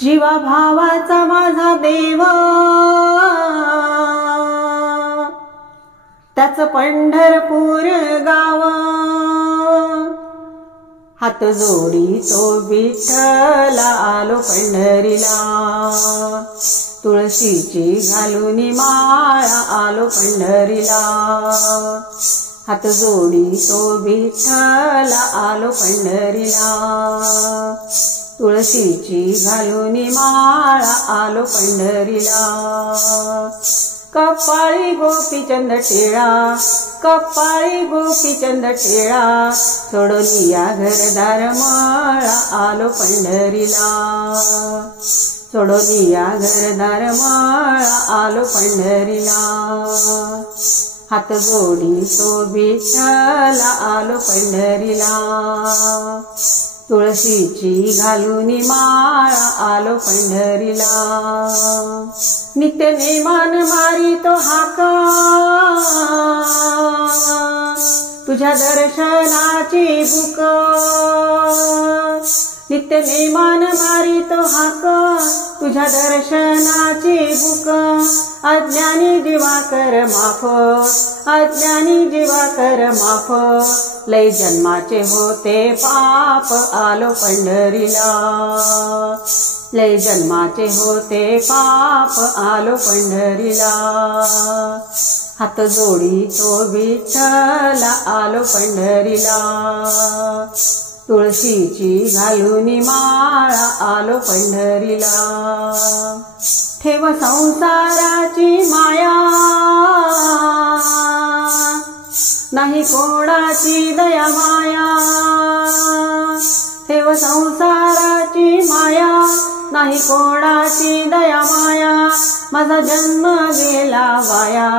जीवा भावाचा माझा देव, त्याचं पंढरपूर गाव। हात जोडितो विठ्ठला आलो पंढरीला, तुळशीची घालून माळा आलो पंढरीला। हात जोडितो विठ्ठला आलो पंढरीला, तुळशीची घालून माळा आलो पंढरीला। कपाळी गोपीचंद टिळा, कपाळी गोपीचंद टिळा, सोडून या घरदार माळा आलो पंढरीला, सोडून या घरदार माळा आलो पंढरीला। हात जोडितो विठ्ठला आलो पंढरीला, तुळशीची घालून माळा आलो पंढरीला। नित्य नेमान मारितो हाका, तुझ्या दर्शनाची भूक। नित्य नेमान मारितो हाका, तुझ्या दर्शनाची भूक। अज्ञानी जीवा कर माफ, अज्ञानी जीवा कर माफ, लय जन्माचे होते पाप आलो पंढरीला, लय जन्माचे होते पाप आलो पंढरीला। हात जोडितो विठ्ठला आलो पंढरीला, तुळशीची घालून माळा आलो पंढरीला। ठेव संसाराची माया, नाही कोणाची दया माया। ठेव संसाराची माया, नाही कोणाची दया माया। माझा जन्म गेला वाया,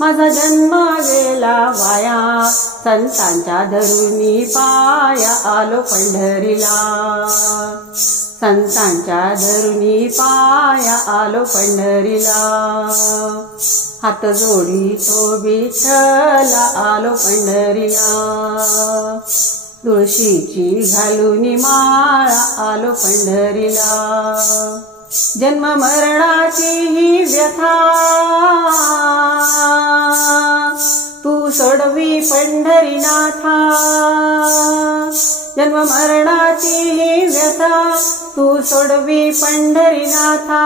माझा जन्म गेला वाया, संतांच्या धरुणी पाया आलो पंढरीला, संतांच्या धरुणी पाया आलो पंढरीला। हात जोडितो विठ्ठला आलो पंढरीला, तुळशीची घालून माळा आलो पंढरीला। जन्म मरणाची ही व्यथा, तू सोडवी पंढरीनाथा। जन्म मरणाची ही व्यथा, तू सोडवी पंढरीनाथा।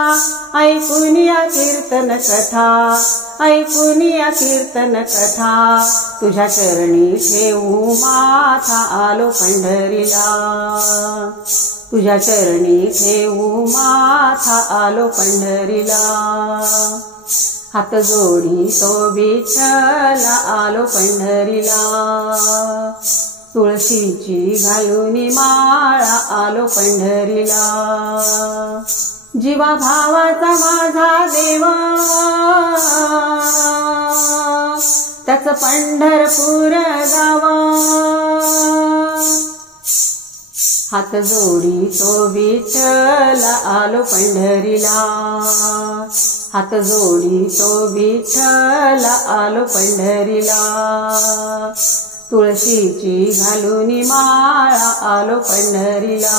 ऐकून या कीर्तन कथा, ऐकून या कीर्तन कथा, तुझ्या चरणी ठेवू माथा आलो पंढरीला, तुझ्या चरणी ठेवू माथा आलो पंढरीला। हात जोडितो विठ्ठला आलो पंढरीला, तुळशीची घालून माळा आलो पंढरीला। जीवा भावाचा माझा देव, त्याचं पंढरपूर गाव। हात जोडितो विठ्ठला आलो पंढरीला, हात जोडितो विठ्ठला आलो पंढरीला। तुळशीची घालून माळा आलो पंढरीला,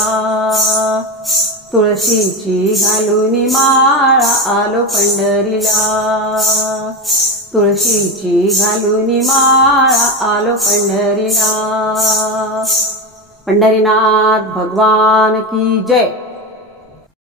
तुळशीची घालून माळा आलो पंढरीला, तुळशीची घालून माळा आलो पंढरीला। पंढरीनाथ भगवान की जय।